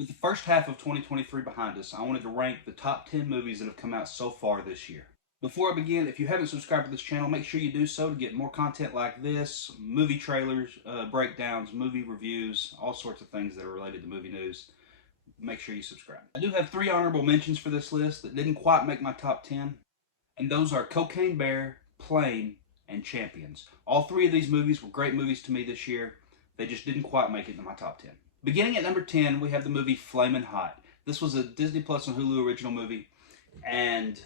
With the first half of 2023 behind us, I wanted to rank the top 10 movies that have come out so far this year. Before I begin, if you haven't subscribed to this channel, make sure you do so to get more content like this, movie trailers, breakdowns, movie reviews, all sorts of things that are related to movie news. Make sure you subscribe. I do have 3 honorable mentions for this list that didn't quite make my top 10, and those are Cocaine Bear, Plane, and Champions. All 3 of these movies were great movies to me this year. They just didn't quite make it into my top 10. Beginning at number 10, we have the movie Flamin Hot. This was a Disney Plus and Hulu original movie, and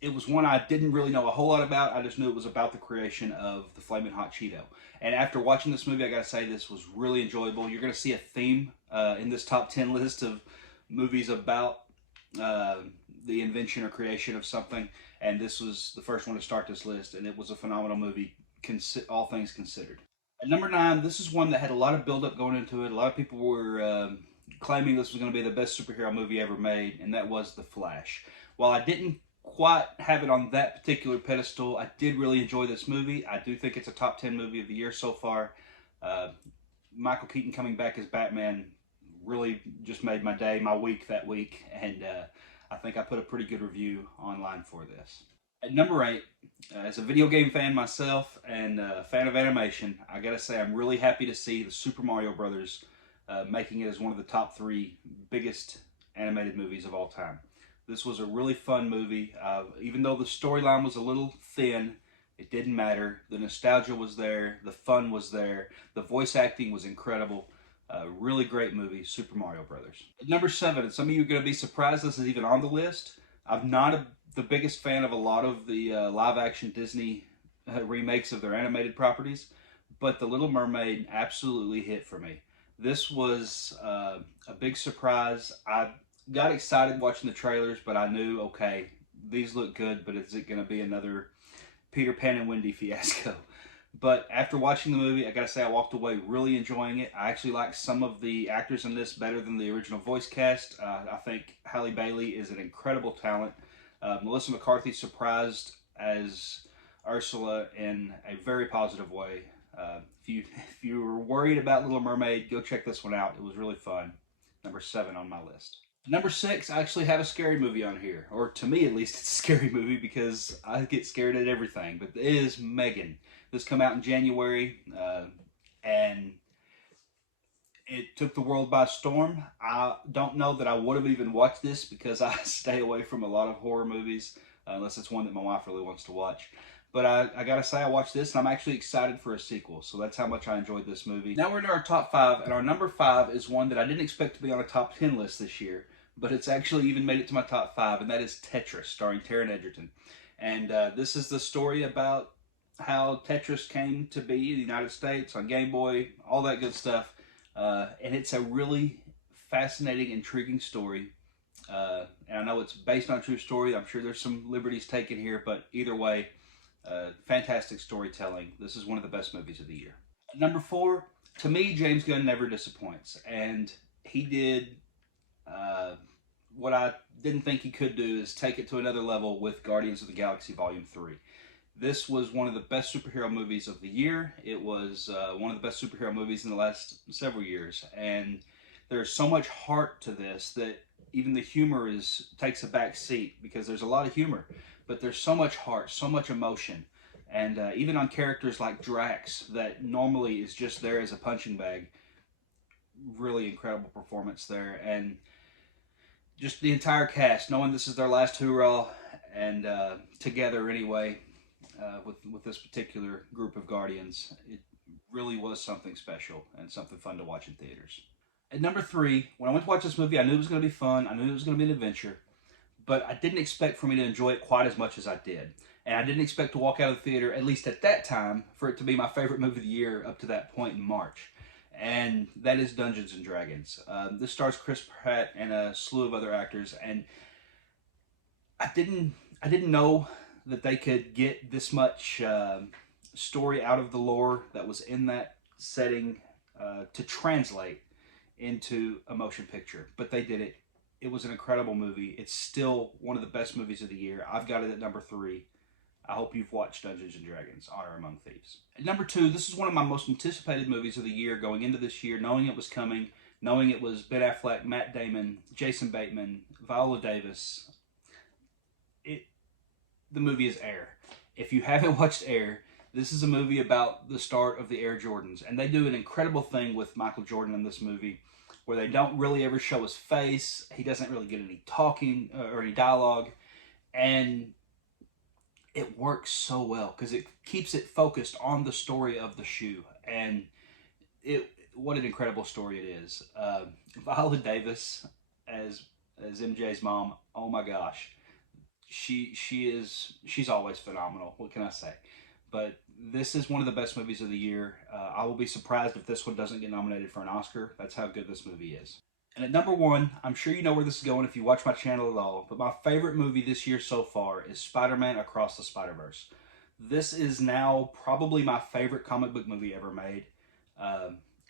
it was one I didn't really know a whole lot about. I just knew it was about the creation of the Flamin Hot Cheeto. And after watching this movie, I gotta say this was really enjoyable. You're gonna see a theme in this top 10 list of movies about the invention or creation of something, and this was the first one to start this list, and it was a phenomenal movie, all things considered. At number 9, this is one that had a lot of build-up going into it. A lot of people were claiming this was going to be the best superhero movie ever made, and that was The Flash. While I didn't quite have it on that particular pedestal, I did really enjoy this movie. I do think it's a top 10 movie of the year so far. Michael Keaton coming back as Batman really just made my day, my week that week, and I think I put a pretty good review online for this. At number 8, as a video game fan myself and a fan of animation, I gotta say I'm really happy to see the Super Mario Brothers making it as one of the top 3 biggest animated movies of all time. This was a really fun movie. Even though the storyline was a little thin, it didn't matter. The nostalgia was there, the fun was there, the voice acting was incredible. Really great movie, Super Mario Brothers. At number 7, and some of you are going to be surprised this is even on the list. I'm not the biggest fan of a lot of the live-action Disney remakes of their animated properties, but The Little Mermaid absolutely hit for me. This was a big surprise. I got excited watching the trailers, but I knew, okay, these look good, but is it going to be another Peter Pan and Wendy fiasco? But after watching the movie, I gotta say I walked away really enjoying it. I actually like some of the actors in this better than the original voice cast. I think Halle Bailey is an incredible talent. Melissa McCarthy surprised as Ursula in a very positive way. If you were worried about Little Mermaid, go check this one out. It was really fun. Number 7 on my list. Number 6, I actually have a scary movie on here. Or to me, at least, it's a scary movie because I get scared at everything. But it is Megan. This came out in January, and it took the world by storm. I don't know that I would have even watched this because I stay away from a lot of horror movies, unless it's one that my wife really wants to watch. But I gotta say, I watched this, and I'm actually excited for a sequel. So that's how much I enjoyed this movie. Now we're into our top 5, and our number 5 is one that I didn't expect to be on a top 10 list this year, but it's actually even made it to my top 5, and that is Tetris, starring Taron Egerton. And this is the story about how Tetris came to be in the United States on Game Boy, all that good stuff. And it's a really fascinating, intriguing story. And I know it's based on a true story. I'm sure there's some liberties taken here, but either way, fantastic storytelling. This is one of the best movies of the year. Number 4, to me, James Gunn never disappoints. And he did what I didn't think he could do, is take it to another level with Guardians of the Galaxy Volume 3. This was one of the best superhero movies of the year. It was one of the best superhero movies in the last several years. And there's so much heart to this that even the humor takes a back seat, because there's a lot of humor, but there's so much heart, so much emotion. And even on characters like Drax, that normally is just there as a punching bag, really incredible performance there. And just the entire cast, knowing this is their last hurrah, and together anyway, with this particular group of Guardians, it really was something special and something fun to watch in theaters. At number 3, when I went to watch this movie, I knew it was going to be fun. I knew it was going to be an adventure, but I didn't expect for me to enjoy it quite as much as I did. And I didn't expect to walk out of the theater, at least at that time, for it to be my favorite movie of the year up to that point in March. And that is Dungeons and Dragons. This stars Chris Pratt and a slew of other actors, and I didn't know that they could get this much story out of the lore that was in that setting to translate into a motion picture. But they did it. It was an incredible movie. It's still one of the best movies of the year. I've got it at number 3. I hope you've watched Dungeons & Dragons: Honor Among Thieves. At number 2, this is one of my most anticipated movies of the year going into this year, knowing it was coming, knowing it was Ben Affleck, Matt Damon, Jason Bateman, Viola Davis. The movie is Air. If you haven't watched Air, this is a movie about the start of the Air Jordans, and they do an incredible thing with Michael Jordan in this movie, where they don't really ever show his face. He doesn't really get any talking or any dialogue, and it works so well because it keeps it focused on the story of the shoe, and what an incredible story it is. Viola Davis as MJ's mom. Oh my gosh, she's always phenomenal. What can I say? But this is one of the best movies of the year. I will be surprised if this one doesn't get nominated for an Oscar. That's how good this movie is. And at number one, I'm sure you know where this is going if you watch my channel at all, but my favorite movie this year so far is Spider-Man Across the Spider-Verse. This is now probably my favorite comic book movie ever made.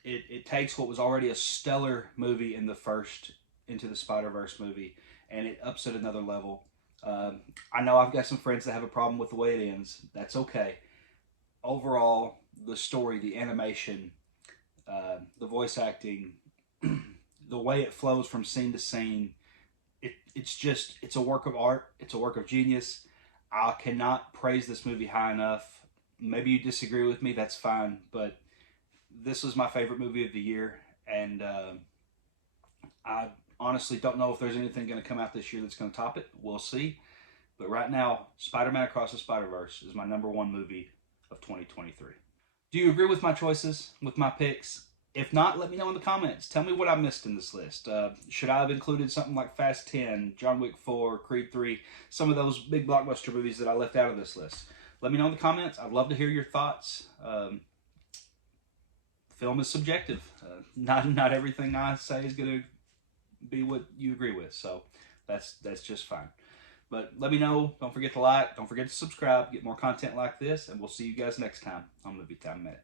It takes what was already a stellar movie in the first Into the Spider-Verse movie, and it ups it another level. I know I've got some friends that have a problem with the way it ends. That's okay. Overall, the story, the animation, the voice acting, the way it flows from scene to scene, it's a work of art. It's a work of genius. I cannot praise this movie high enough. Maybe you disagree with me, that's fine, but this was my favorite movie of the year, and I honestly don't know if there's anything going to come out this year that's going to top it. We'll see. But right now, Spider-Man Across the Spider-Verse is my number one movie of 2023. Do you agree with my choices, with my picks? If not, let me know in the comments. Tell me what I missed in this list. Should I have included something like Fast 10, John Wick 4, Creed 3, some of those big blockbuster movies that I left out of this list? Let me know in the comments. I'd love to hear your thoughts. Film is subjective. Not everything I say is going to be what you agree with, so that's just fine. But let me know. Don't forget to like. Don't forget to subscribe. Get more content like this, and we'll see you guys next time on Movie Time Minute.